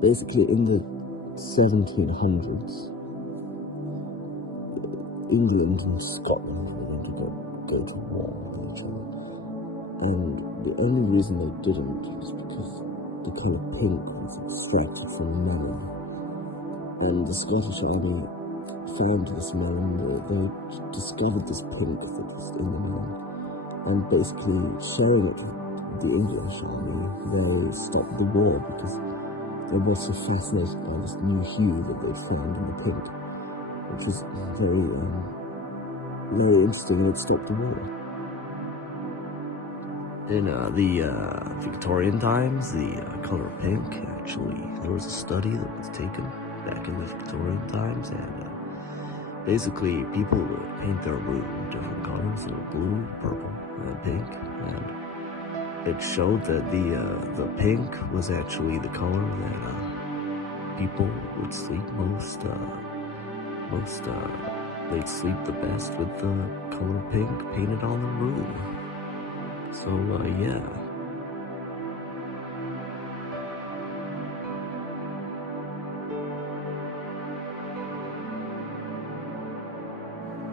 Basically, in the 1700s, England and Scotland were going to go to war with each other. And the only reason they didn't was because the colour pink was extracted from melon. And the Scottish army found this melon, they discovered this pink that was in the melon. And basically showing it to the English army, they stopped the war because they were so fascinated by this new hue that they'd found in the pink, which was very interesting, and it stopped the war. In the Victorian times, the color pink, actually, there was a study that was taken back in the Victorian times, and basically people would paint their room different colors, blue, purple, and pink, and it showed that the pink was actually the color that people would sleep they'd sleep the best with the color pink painted on the room. So, yeah.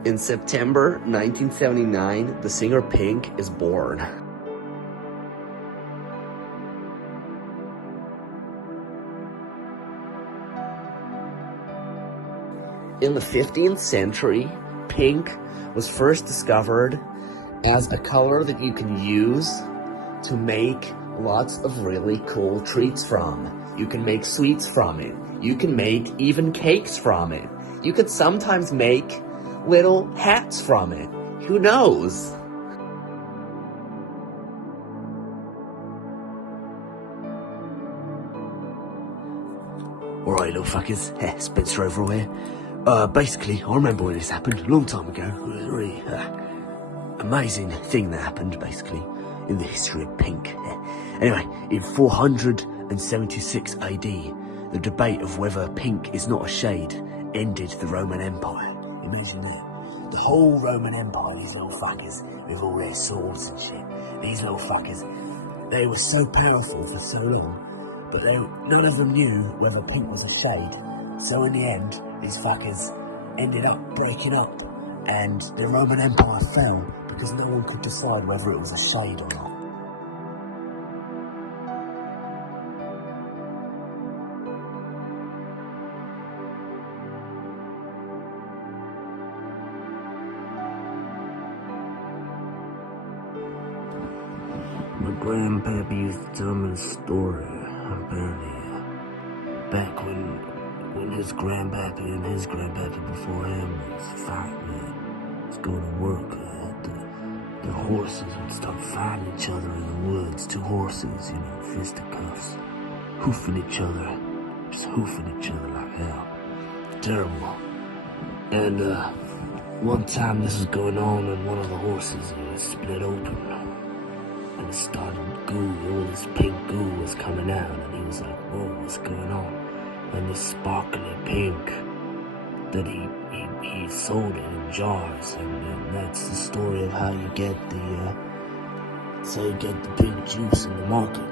In September 1979, the singer Pink is born. In the 15th century, pink was first discovered as a color that you can use to make lots of really cool treats from. You can make sweets from it. You can make even cakes from it. You could sometimes make little hats from it. Who knows? Alright, little fuckers. Spencer over here. Basically, I remember when this happened a long time ago. It was a really amazing thing that happened, basically, in the history of pink. Anyway, in 476 AD, the debate of whether pink is not a shade ended the Roman Empire. Imagine that. The whole Roman Empire, these little fuckers, with all their swords and shit, these little fuckers, they were so powerful for so long, but none of them knew whether pink was a shade. So in the end, these fuckers ended up breaking up, and the Roman Empire fell because no one could decide whether it was a shade or not. My grandpappy used to tell me a story, apparently, back when his grandpappy and his grandpappy before him was fighting, was going to work, the horses would start fighting each other in the woods, two horses, fisticuffs, hoofing each other, just hoofing each other like hell. Terrible. And, one time this was going on and one of the horses was split open. And it started goo, all this pink goo was coming out, and he was like, whoa, what's going on? And this sparkly pink that he sold it in jars, and that's the story of how you get the pink juice in the market.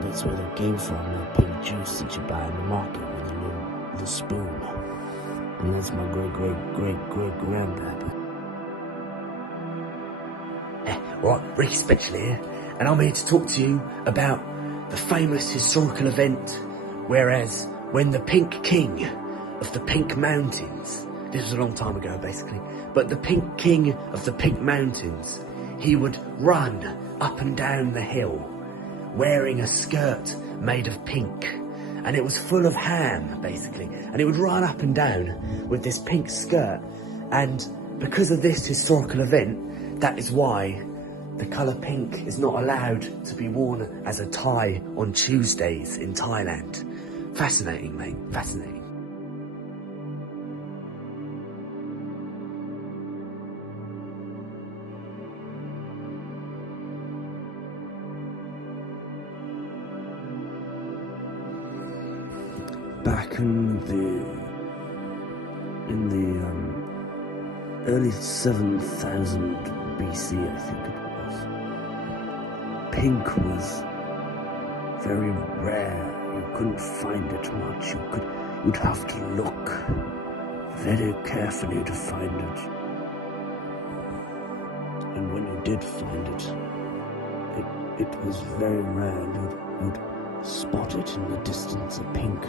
That's where that came from, that pink juice that you buy in the market with a little spoon. And that's my great-great-great-great-grandpapa. Right, Ricky Special here, and I'm here to talk to you about the famous historical event, whereas when the Pink King of the Pink Mountains, this was a long time ago basically, but the Pink King of the Pink Mountains, he would run up and down the hill wearing a skirt made of pink, and it was full of ham basically, and he would run up and down with this pink skirt, and because of this historical event, that is why the colour pink is not allowed to be worn as a tie on Tuesdays in Thailand. Fascinating, mate, fascinating. Back in the early 7000 BC, I think it was, pink was very rare. You couldn't find it much. You'd have to look very carefully to find it. And when you did find it, it was very rare. You'd spot it in the distance, a pink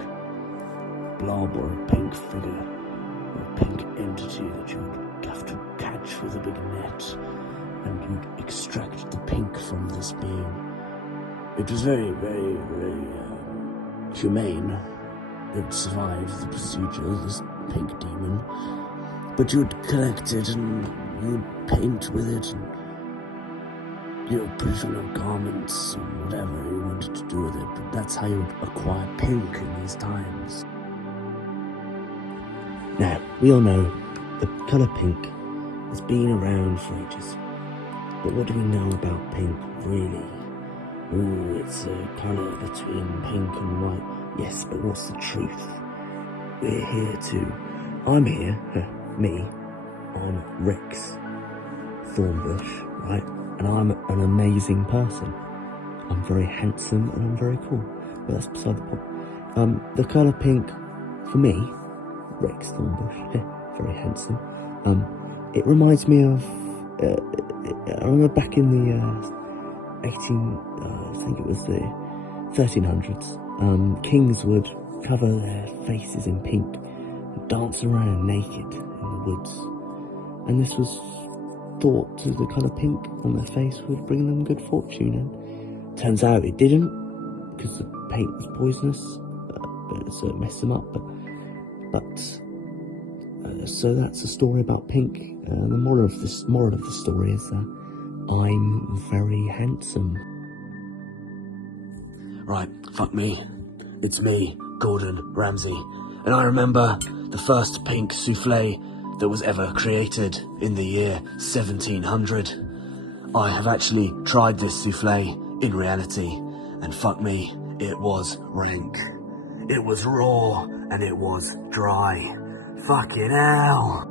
blob or a pink figure, or a pink entity that you'd have to catch with a big net, and you'd extract the pink from this being. It was very, very, very humane. It survived the procedure, this pink demon. But you'd collect it and you'd paint with it and you'd put it on your garments and whatever you wanted to do with it. But that's how you acquire pink in these times. Now, we all know the colour pink has been around for ages. But what do we know about pink, really? Ooh, it's a colour between pink and white. Yes, but what's the truth? We're here to... I'm here, me, I'm Rex Thornbush, right? And I'm an amazing person. I'm very handsome and I'm very cool. But that's beside the point. The colour pink, for me, Rex Thornbush, very handsome. It reminds me of... I remember back in the... I think it was the 1300s, kings would cover their faces in pink and dance around naked in the woods. And this was thought to the colour pink on their face would bring them good fortune. And turns out it didn't, because the paint was poisonous, so it messed them up. So that's a story about pink. The moral of the story is that I'm very handsome. Right, fuck me. It's me, Gordon Ramsay. And I remember the first pink souffle that was ever created in the year 1700. I have actually tried this souffle in reality, and fuck me, it was rank. It was raw, and it was dry. Fucking hell.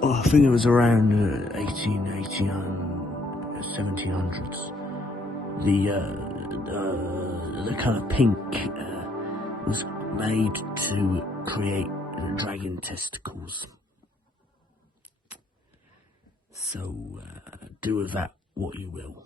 Oh, I think it was around 1880 and 1700s. The colour pink was made to create dragon testicles. So do with that what you will.